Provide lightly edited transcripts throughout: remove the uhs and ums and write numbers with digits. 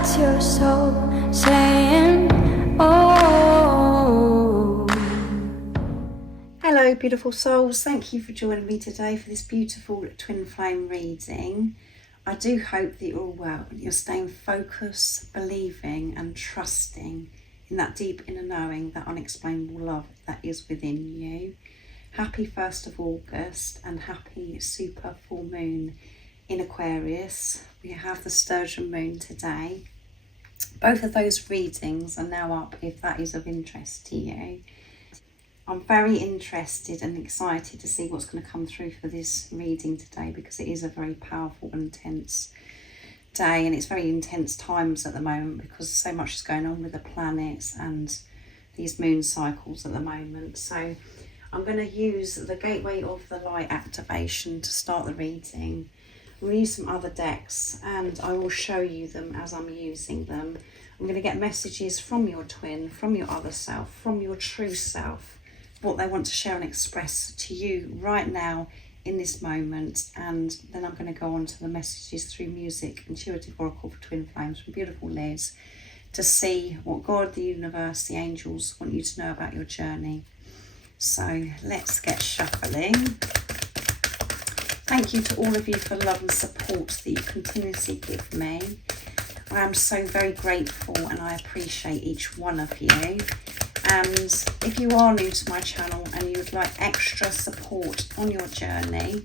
That's your soul saying, oh. Hello beautiful souls, thank you for joining me today for this beautiful twin flame reading. I do hope that you're all well, that you're staying focused, believing and trusting in that deep inner knowing, that unexplainable love that is within you. Happy 1st of August and happy super full moon in Aquarius. We have the Sturgeon moon today. Both of those readings are now up if that is of interest to you. I'm very interested and excited to see what's going to come through for this reading today, because it is a very powerful and intense day, and it's very intense times at the moment because so much is going on with the planets and these moon cycles at the moment. So I'm going to use the Gateway of the Light activation to start the reading. I'm going to use some other decks and I will show you them as I'm using them. I'm going to get messages from your twin, from your other self, from your true self, what they want to share and express to you right now in this moment. And then I'm going to go on to the messages through music, intuitive oracle for twin flames from beautiful Liz, to see what God, the universe, the angels want you to know about your journey. So let's get shuffling. Thank you to all of you for love and support that you continuously give me. I am so very grateful and I appreciate each one of you. And if you are new to my channel and you would like extra support on your journey,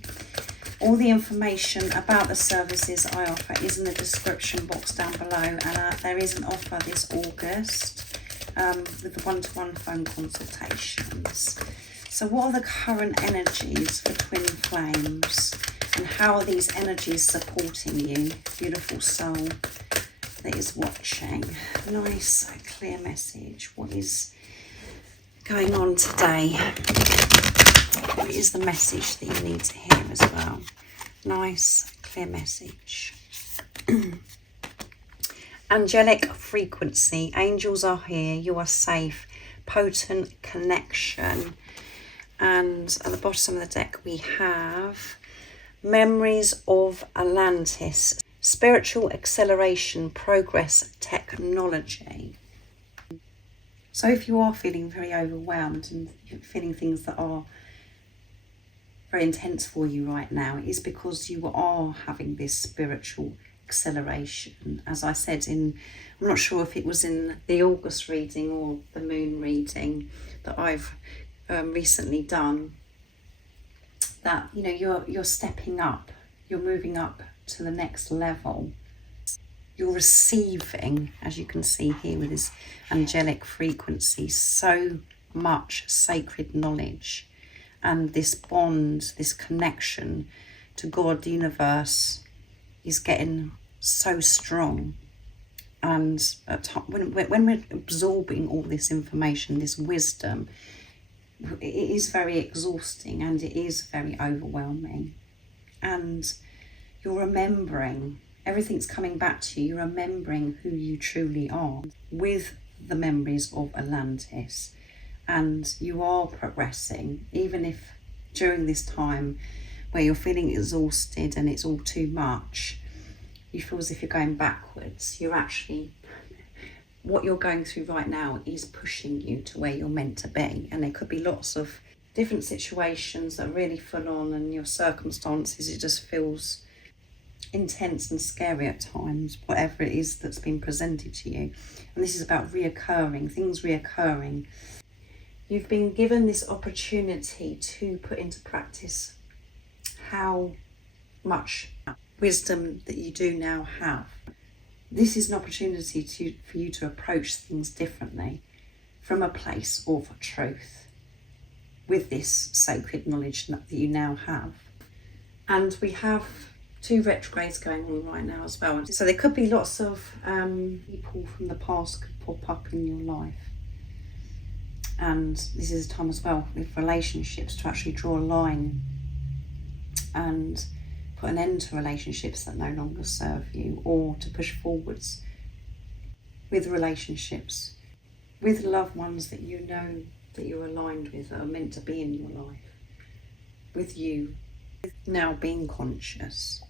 all the information about the services I offer is in the description box down below. And there is an offer this August with the one-to-one phone consultations. So what are the current energies for twin flames, and how are these energies supporting you, beautiful soul that is watching? Nice clear message. What is going on today? What is the message that you need to hear as well? Nice clear message. Angelic frequency. Angels are here. You are safe. Potent connection. And at the bottom of the deck we have Memories of Atlantis. Spiritual acceleration, progress, technology. So if you are feeling very overwhelmed and you're feeling things that are very intense for you right now, it is because you are having this spiritual acceleration. As I said I'm not sure if it was in the August reading or the moon reading that I've recently done, that you're stepping up, you're moving up to the next level. You're receiving, as you can see here with this angelic frequency, so much sacred knowledge, and this bond, this connection to God, the universe, is getting so strong. And when we're absorbing all this information, this wisdom, it is very exhausting and it is very overwhelming. And you're remembering, everything's coming back to you. You're remembering who you truly are with the memories of Atlantis. And you are progressing, even if during this time where you're feeling exhausted and it's all too much, you feel as if you're going backwards. You're actually, what you're going through right now is pushing you to where you're meant to be. And there could be lots of different situations that are really full on, and your circumstances, it just feels intense and scary at times, whatever it is that's been presented to you. And this is about reoccurring, things reoccurring. You've been given this opportunity to put into practice how much wisdom that you do now have. This is an opportunity for you to approach things differently from a place of truth with this sacred knowledge that you now have. And we have 2 retrogrades going on right now as well. So there could be lots of people from the past could pop up in your life. And this is a time as well with relationships to actually draw a line and put an end to relationships that no longer serve you, or to push forwards with relationships with loved ones that you know that you're aligned with, that are meant to be in your life, with you now being conscious.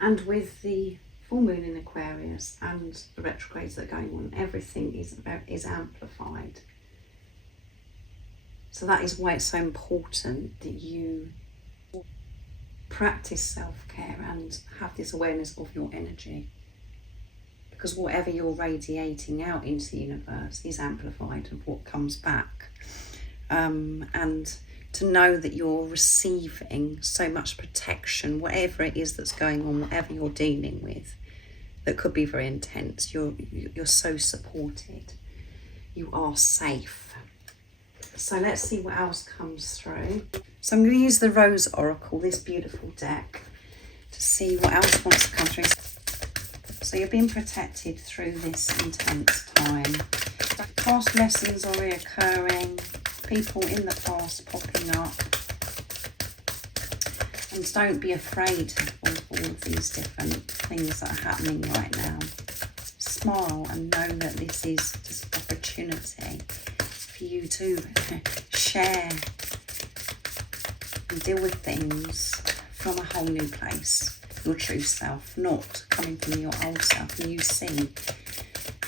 And with the full moon in Aquarius and the retrogrades that are going on, everything is amplified. So that is why it's so important that you practice self-care and have this awareness of your energy. Because whatever you're radiating out into the universe is amplified of what comes back. And to know that you're receiving so much protection, whatever it is that's going on, whatever you're dealing with, that could be very intense. You're so supported. You are safe. So let's see what else comes through. So I'm going to use the Rose Oracle, this beautiful deck, to see what else wants to come through. So you're being protected through this intense time. Past lessons are reoccurring. People in the past popping up. And don't be afraid of all of these different things that are happening right now. Smile and know that this is just opportunity for you to share and deal with things from a whole new place. Your true self, not coming from your old self. And you see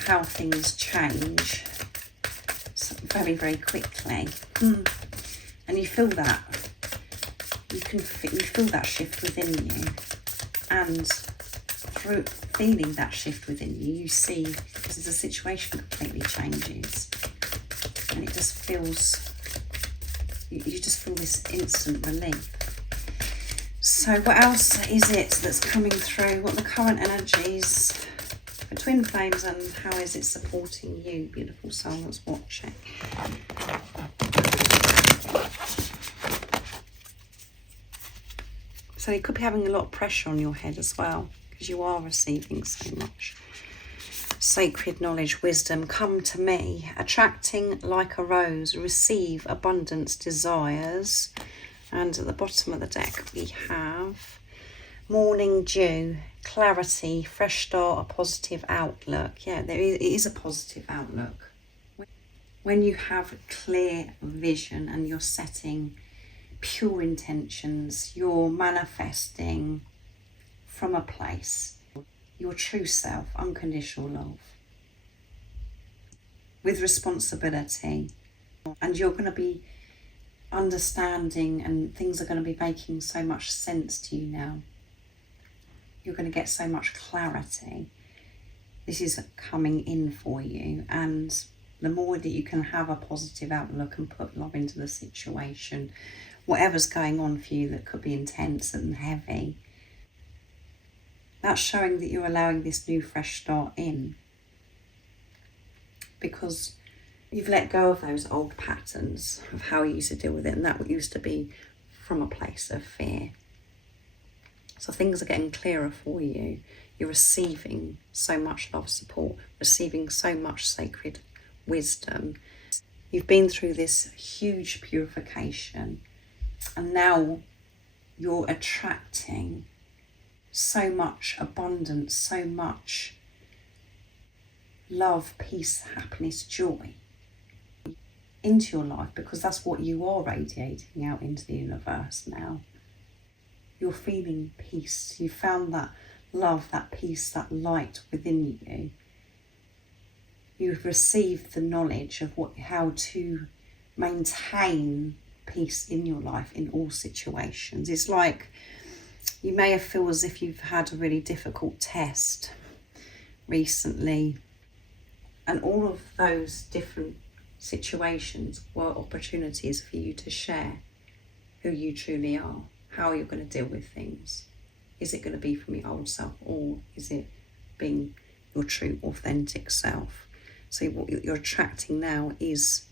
how things change very, very quickly. And you feel that. You feel that shift within you. And through feeling that shift within you, you see, because the situation completely changes. And it just feels, you just feel this instant relief. So what else is it that's coming through? What are the current energies for twin flames, and how is it supporting you, beautiful soul that's watching? So you could be having a lot of pressure on your head as well, because you are receiving so much sacred knowledge, wisdom. Come to me, attracting like a rose, receive abundance desires. And at the bottom of the deck we have morning dew, clarity, fresh start, a positive outlook. Yeah, it is a positive outlook. When you have clear vision and you're setting pure intentions, you're manifesting from a place, your true self, unconditional love, with responsibility. And you're going to be understanding, and things are going to be making so much sense to you now. You're going to get so much clarity. This is coming in for you, and the more that you can have a positive outlook and put love into the situation, whatever's going on for you that could be intense and heavy, that's showing that you're allowing this new fresh start in, because you've let go of those old patterns of how you used to deal with it, and that used to be from a place of fear. So things are getting clearer for you. You're receiving so much love, support, receiving so much sacred wisdom. You've been through this huge purification, and now you're attracting so much abundance, so much love, peace, happiness, joy into your life, because that's what you are radiating out into the universe now. You're feeling peace. You found that love, that peace, that light within you. You've received the knowledge of how to maintain peace in your life in all situations. It's like you may have felt as if you've had a really difficult test recently, and all of those different situations were opportunities for you to share who you truly are, how you're going to deal with things. Is it going to be from your old self, or is it being your true authentic self? So what you're attracting now is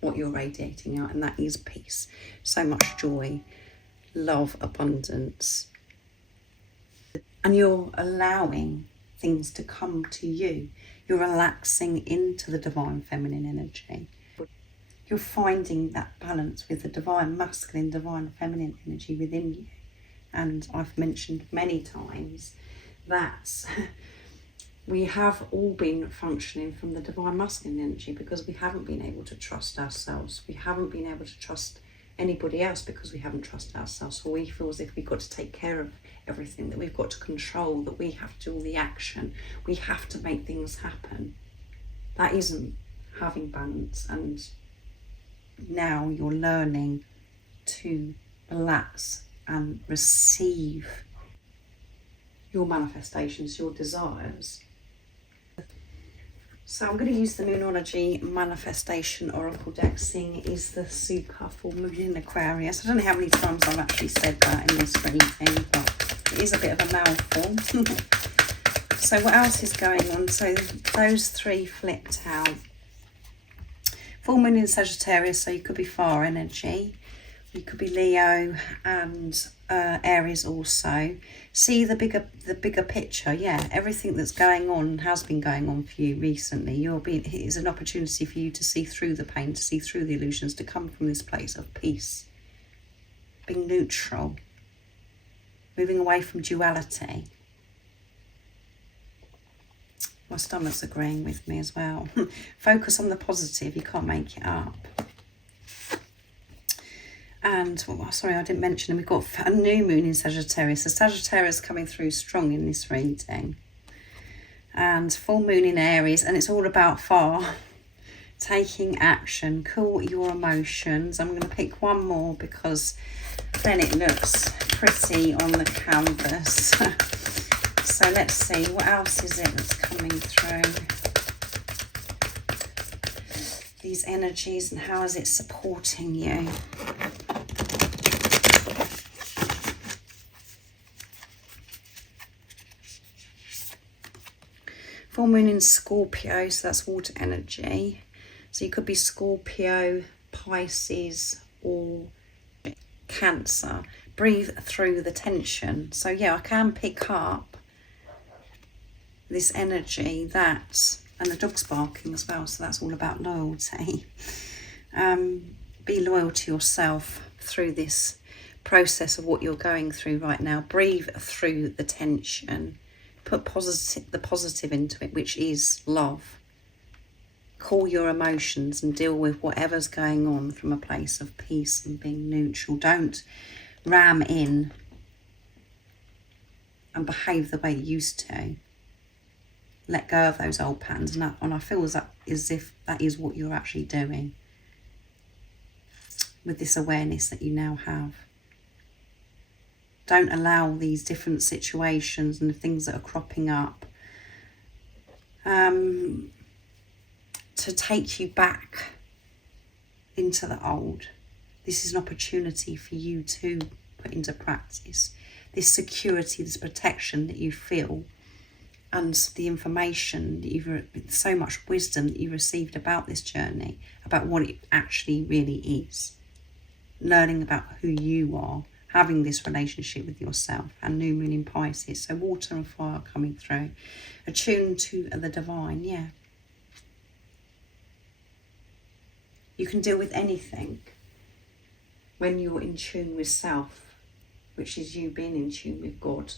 what you're radiating out, and that is peace, so much joy, love, abundance. And you're allowing things to come to you. You're relaxing into the divine feminine energy. You're finding that balance with the divine masculine, divine feminine energy within you. And I've mentioned many times that we have all been functioning from the divine masculine energy because we haven't been able to trust ourselves. We haven't been able to trust anybody else because we haven't trusted ourselves. So we feel as if we've got to take care of everything, that we've got to control, that we have to do all the action, we have to make things happen. That isn't having balance. And now you're learning to relax and receive your manifestations, your desires. So I'm going to use the Moonology Manifestation Oracle deck, seeing it is the super full moon in Aquarius. I don't know how many times I've actually said that in this reading, but it is a bit of a mouthful. So what else is going on? So those three flipped out. Full moon in Sagittarius, so you could be fire energy. You could be Leo and Aries also. See the bigger picture. Yeah, everything that's going on has been going on for you recently. It is an opportunity for you to see through the pain, to see through the illusions, to come from this place of peace, being neutral, moving away from duality. My stomach's agreeing with me as well. Focus on the positive. You can't make it up. And, well, sorry, I didn't mention it. We've got a new moon in Sagittarius. So Sagittarius coming through strong in this reading. And full moon in Aries. And it's all about taking action. Cool your emotions. I'm going to pick one more because then it looks pretty on the canvas. So let's see. What else is it that's coming through? These energies, and how is it supporting you? Full moon in Scorpio, so that's water energy. So you could be Scorpio, Pisces, or Cancer. Breathe through the tension. So yeah, I can pick up this energy that, and the dog's barking as well, so that's all about loyalty. Be loyal to yourself through this process of what you're going through right now. Breathe through the tension. Put the positive into it, which is love. Call your emotions and deal with whatever's going on from a place of peace and being neutral. Don't ram in and behave the way you used to. Let go of those old patterns. And I feel as if that is what you're actually doing with this awareness that you now have. Don't allow these different situations and the things that are cropping up to take you back into the old. This is an opportunity for you to put into practice this security, this protection that you feel, and the information that you've, so much wisdom that you received about this journey, about what it actually really is. Learning about who you are, having this relationship with yourself, and new moon in Pisces. So water and fire coming through. Attuned to the divine, yeah. You can deal with anything when you're in tune with self, which is you being in tune with God,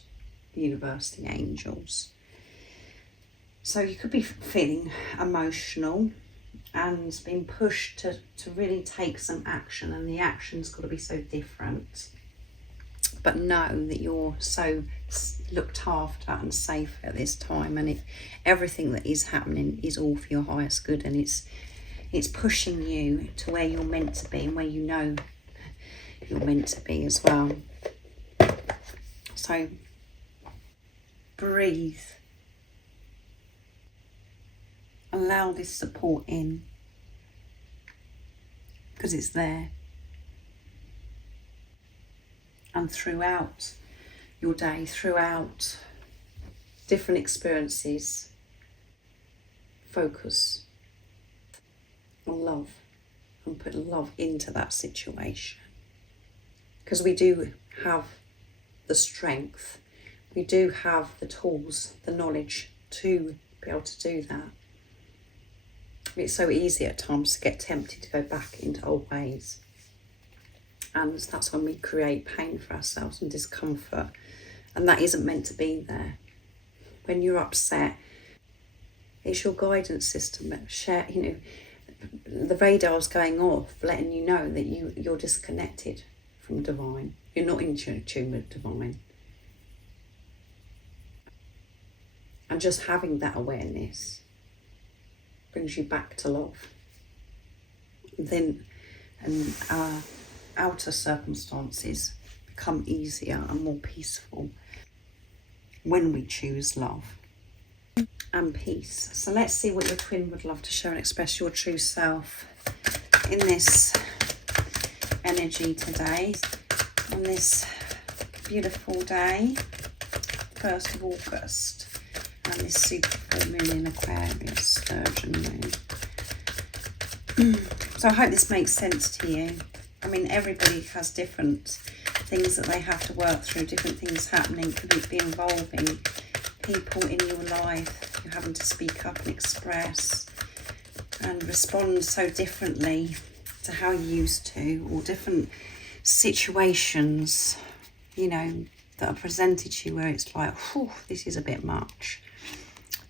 the universe, the angels. So you could be feeling emotional and being pushed to really take some action, and the action's got to be so different. But know that you're so looked after and safe at this time, and everything that is happening is all for your highest good, and it's pushing you to where you're meant to be and where you know you're meant to be as well. So breathe. Allow this support in, because it's there. And throughout your day, throughout different experiences, focus on love and put love into that situation. Because we do have the strength, we do have the tools, the knowledge to be able to do that. It's so easy at times to get tempted to go back into old ways. And that's when we create pain for ourselves and discomfort. And that isn't meant to be there. When you're upset, it's your guidance system that the radar's going off, letting you know that you're disconnected from divine. You're not in tune with divine. And just having that awareness brings you back to love. Then, and our outer circumstances become easier and more peaceful when we choose love and peace. So let's see what your twin would love to show and express your true self in this energy today, on this beautiful day, 1st of August, and this super full moon in Aquarius, Sturgeon moon. So I hope this makes sense to you. I mean, everybody has different things that they have to work through, different things happening, could be involving people in your life. You're having to speak up and express and respond so differently to how you used to, or different situations, you know, that are presented to you where it's like, whew, this is a bit much.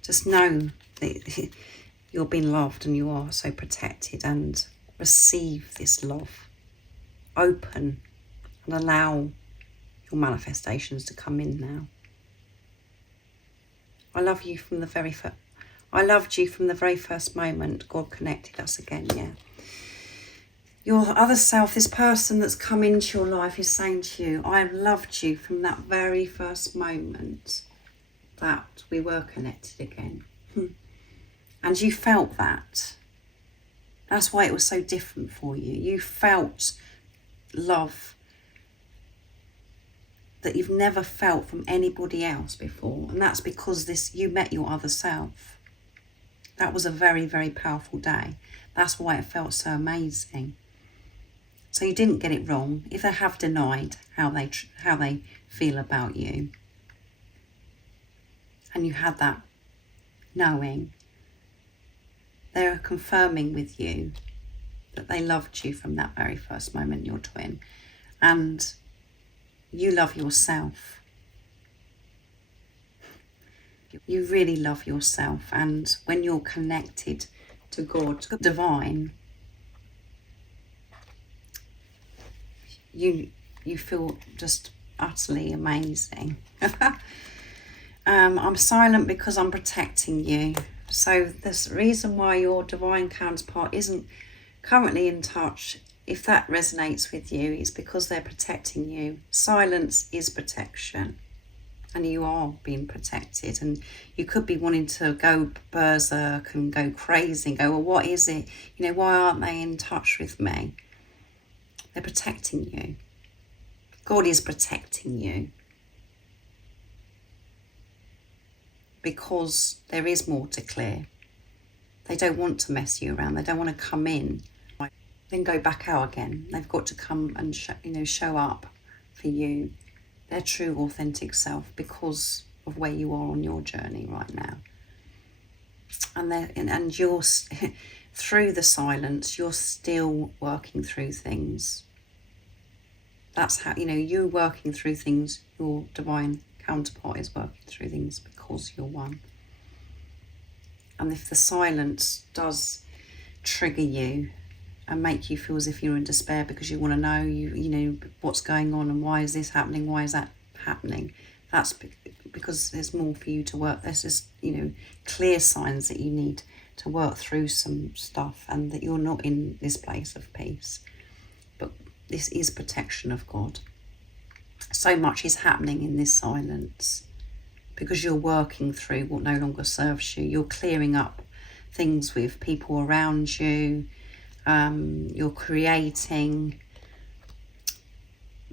Just know that you're being loved and you are so protected, and receive this love. Open and allow your manifestations to come in now. I love you from the very first. I loved you from the very first moment God connected us again, yeah. Your other self, this person that's come into your life, is saying to you, I have loved you from that very first moment that we were connected again. And you felt that. That's why it was so different for you. You felt love that you've never felt from anybody else before. And that's because you met your other self. That was a very, very powerful day. That's why it felt so amazing. So you didn't get it wrong. If they have denied how they feel about you, and you had that knowing, they're confirming with you that they loved you from that very first moment, your twin. And you love yourself. You really love yourself. And when you're connected to God, to divine, you feel just utterly amazing. I'm silent because I'm protecting you. So the reason why your divine counterpart isn't currently in touch, if that resonates with you, is because they're protecting you. Silence is protection, and you are being protected. And you could be wanting to go berserk and go crazy and go, well, what is it? You know, why aren't they in touch with me? They're protecting you. God is protecting you. Because there is more to clear. They don't want to mess you around. They don't want to come in, then go back out again. They've got to come and show up for you, their true, authentic self, because of where you are on your journey right now. And you're through the silence. You're still working through things. That's how you're working through things. Your divine counterpart is working through things because you're one. And if the silence does trigger you and make you feel as if you're in despair because you want to know you know what's going on and why is this happening, why is that happening, that's because there's more for you to work. There's just clear signs that you need to work through some stuff, and that you're not in this place of peace. But this is protection of God. So much is happening in this silence because you're working through what no longer serves you. You're clearing up things with people around you. You're creating.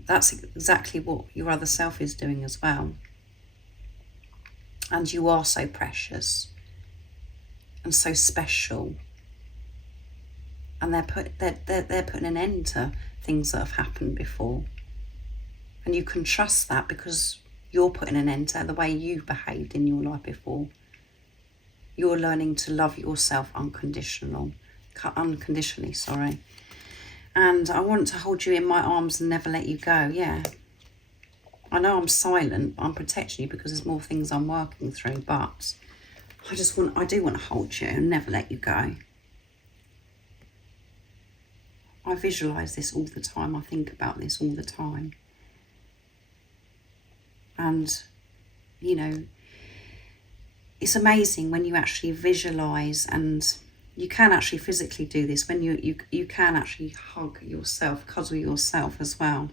That's exactly what your other self is doing as well. And you are so precious and so special. And they're putting an end to things that have happened before. And you can trust that because you're putting an end to the way you've behaved in your life before. You're learning to love yourself unconditionally, And I want to hold you in my arms and never let you go, yeah. I know I'm silent, but I'm protecting you because there's more things I'm working through, but I do want to hold you and never let you go. I visualise this all the time. I think about this all the time. And, it's amazing when you actually visualize, and you can actually physically do this when you can actually hug yourself, cuddle yourself as well.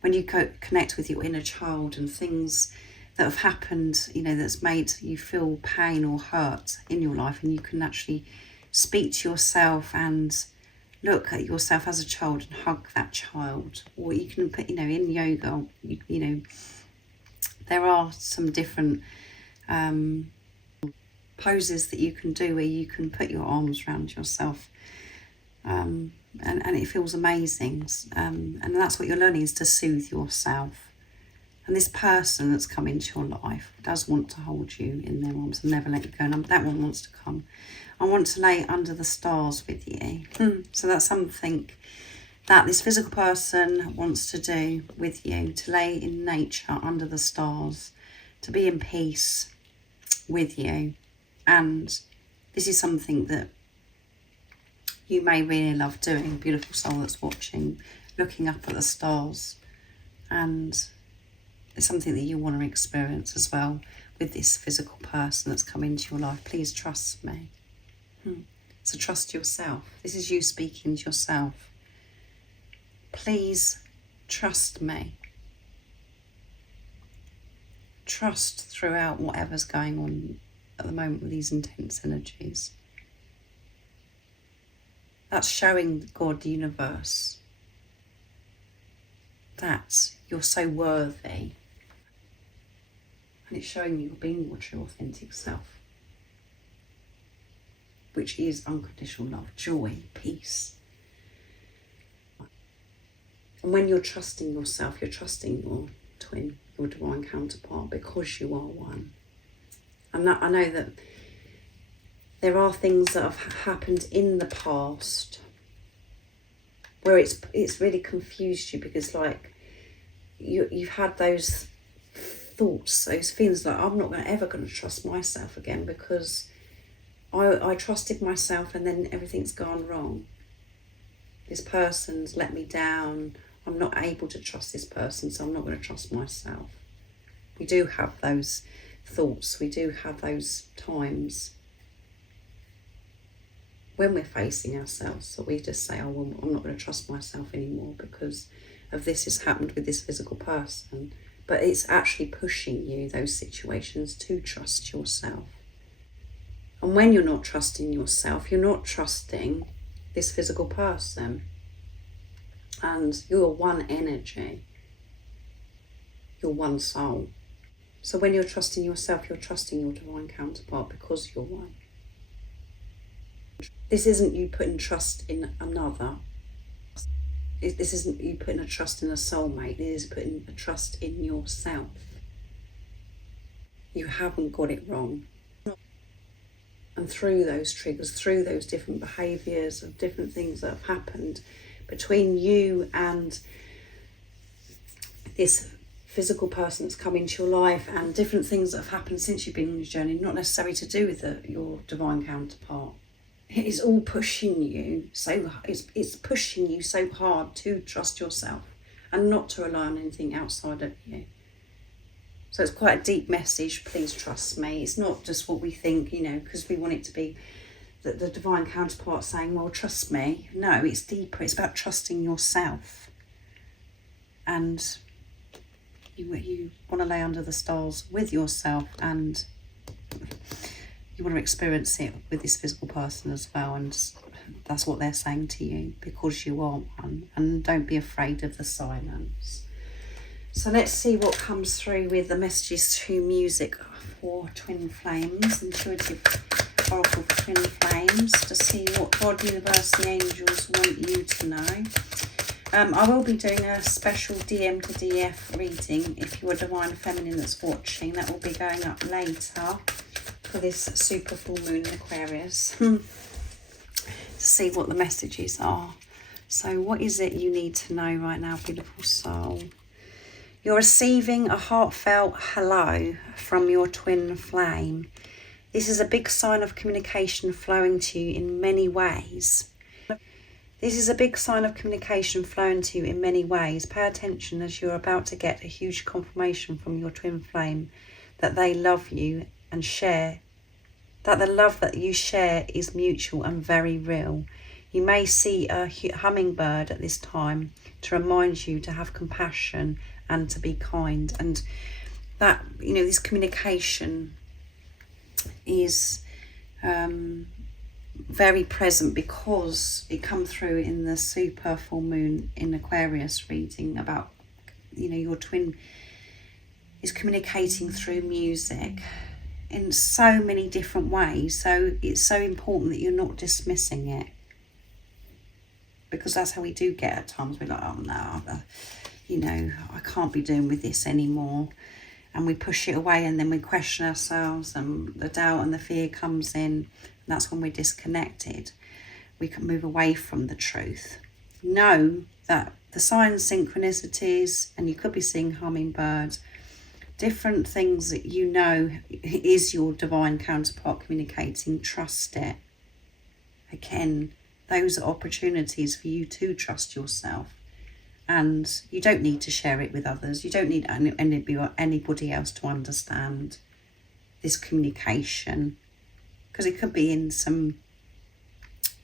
When you connect with your inner child and things that have happened, you know, that's made you feel pain or hurt in your life, and you can actually speak to yourself and look at yourself as a child and hug that child. Or you can put, you know, in yoga, you know, there are some different poses that you can do where you can put your arms around yourself, and it feels amazing, and that's what you're learning, is to soothe yourself. And this person that's come into your life does want to hold you in their arms and never let you go, and that one wants to come. I want to lay under the stars with you. So that's something that this physical person wants to do with you, to lay in nature under the stars, to be in peace with you. And this is something that you may really love doing, beautiful soul that's watching, looking up at the stars. And it's something that you want to experience as well with this physical person that's come into your life. Please trust me. So trust yourself. This is you speaking to yourself. Please trust me. Trust throughout whatever's going on at the moment with these intense energies. That's showing God, the universe, that you're so worthy. And it's showing you being your true, authentic self, which is unconditional love, joy, peace. And when you're trusting yourself, you're trusting your twin, your divine counterpart, because you are one. And that, I know that there are things that have happened in the past where it's really confused you, because like you've had those thoughts, those feelings like, I'm not ever going to trust myself again, because I trusted myself and then everything's gone wrong. This person's let me down. I'm not able to trust this person, so I'm not going to trust myself. We do have those thoughts. We do have those times when we're facing ourselves, that we just say, oh, well, I'm not going to trust myself anymore because of this has happened with this physical person. But it's actually pushing you, those situations, to trust yourself. And when you're not trusting yourself, you're not trusting this physical person. And you're one energy. You're one soul. So when you're trusting yourself, you're trusting your divine counterpart, because you're one. This isn't you putting trust in another. This isn't you putting a trust in a soulmate. It is putting a trust in yourself. You haven't got it wrong. And through those triggers, through those different behaviours of different things that have happened between you and this physical person that's come into your life, and different things that have happened since you've been on your journey, not necessarily to do with your divine counterpart. It is all pushing you it's pushing you so hard to trust yourself and not to rely on anything outside of you. So it's quite a deep message. Please trust me. It's not just what we think, because we want it to be the divine counterpart saying, well, trust me. No, it's deeper. It's about trusting yourself. And you want to lay under the stars with yourself, and you want to experience it with this physical person as well. And that's what they're saying to you, because you are one. And don't be afraid of the silence. So let's see what comes through with the messages to music for twin flames, intuitive oracle for twin flames, to see what God, universe, the angels want you to know. I will be doing a special DM to DF reading if you're a divine feminine that's watching. That will be going up later for this super full moon in Aquarius to see what the messages are. So what is it you need to know right now, beautiful soul? You're receiving a heartfelt hello from your twin flame. This is a big sign of communication flowing to you in many ways. This is a big sign of communication flowing to you in many ways. Pay attention, as you're about to get a huge confirmation from your twin flame that they love you and share, that the love that you share is mutual and very real. You may see a hummingbird at this time to remind you to have compassion and to be kind. And that, you know, this communication is very present because it come through in the super full moon in Aquarius reading about, you know, your twin is communicating through music in so many different ways. So it's so important that you're not dismissing it, because that's how we do get at times. We're like, oh no, you know, I can't be doing with this anymore. And we push it away, and then we question ourselves, and the doubt and the fear comes in. And that's when we're disconnected. We can move away from the truth. Know that the signs, synchronicities, and you could be seeing hummingbirds, different things that you know is your divine counterpart communicating. Trust it. Again, those are opportunities for you to trust yourself. And you don't need to share it with others. You don't need anybody else to understand this communication, because it could be in some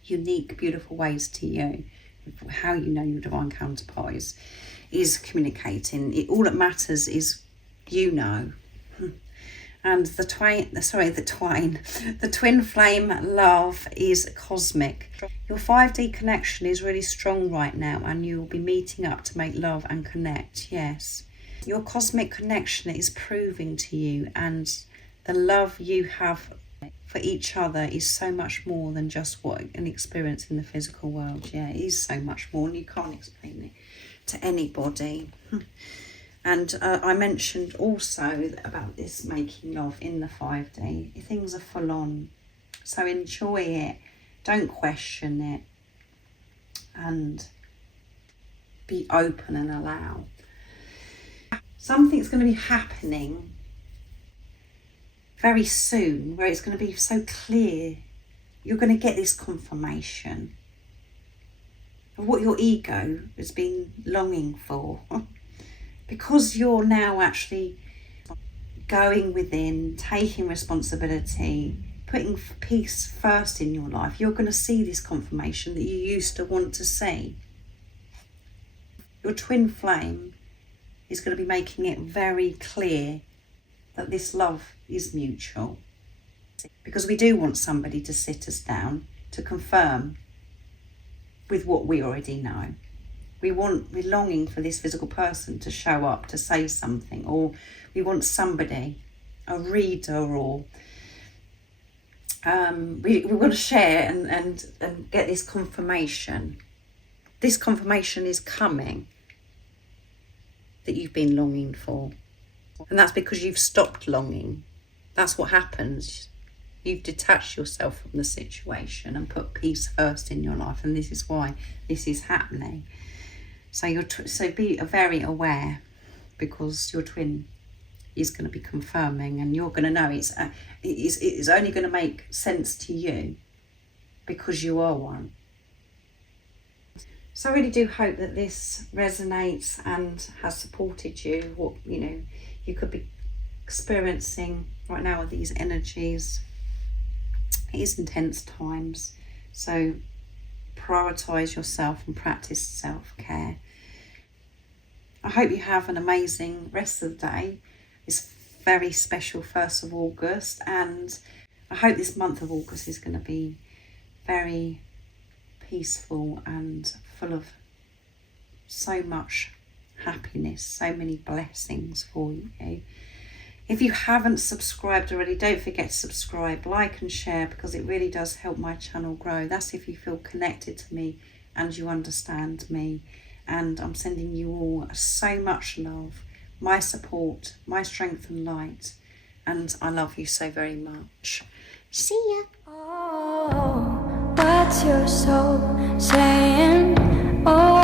unique, beautiful ways to you. How you know your divine counterpart is communicating. All that matters is you know. And the twin flame love is cosmic. Your 5D connection is really strong right now, and you'll be meeting up to make love and connect. Yes, your cosmic connection is proving to you, and the love you have for each other is so much more than just what an experience in the physical world. Yeah, it is so much more, and you can't explain it to anybody. And I mentioned also about this making love in the 5D. Things are full on. So enjoy it. Don't question it. And be open and allow. Something's going to be happening very soon where it's going to be so clear. You're going to get this confirmation of what your ego has been longing for. Because you're now actually going within, taking responsibility, putting peace first in your life, you're going to see this confirmation that you used to want to see. Your twin flame is going to be making it very clear that this love is mutual. Because we do want somebody to sit us down to confirm with what we already know. We're longing for this physical person to show up, to say something, or we want somebody, a reader, or we want to share and get this confirmation. This confirmation is coming that you've been longing for. And that's because you've stopped longing. That's what happens. You've detached yourself from the situation and put peace first in your life. And this is why this is happening. So so be very aware, because your twin is going to be confirming, and you're going to know it's only going to make sense to you because you are one. So I really do hope that this resonates and has supported you. What you could be experiencing right now with these energies. It is intense times, so prioritize yourself and practice self-care. I hope you have an amazing rest of the day. It's very special 1st of August, and I hope this month of August is going to be very peaceful and full of so much happiness, so many blessings for you. If you haven't subscribed already, don't forget to subscribe, like and share, because it really does help my channel grow. That's if you feel connected to me and you understand me. And I'm sending you all so much love, my support, my strength and light. And I love you so very much. See ya. Oh, what's your soul saying? Oh.